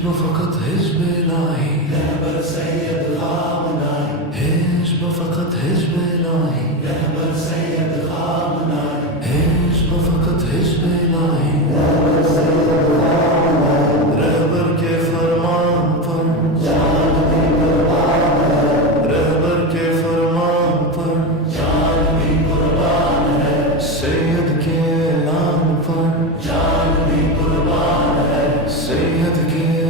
हिज्ब फ़क़त हिज्ब इलाही रहबर सैयद ख़ामनाई हिज्ब फ़क़त हिज्ब इलाही रहबर सैयद ख़ामनाई हिज्ब फ़क़त हिज्ब इलाही रहबर सैयद ख़ामनाई रहबर के फरमान पर जान भी कुर्बान है रहबर के फरमान पर जान भी कुर्बान है सैयद के ऐलान पर जान भी कुर्बान है सैयद के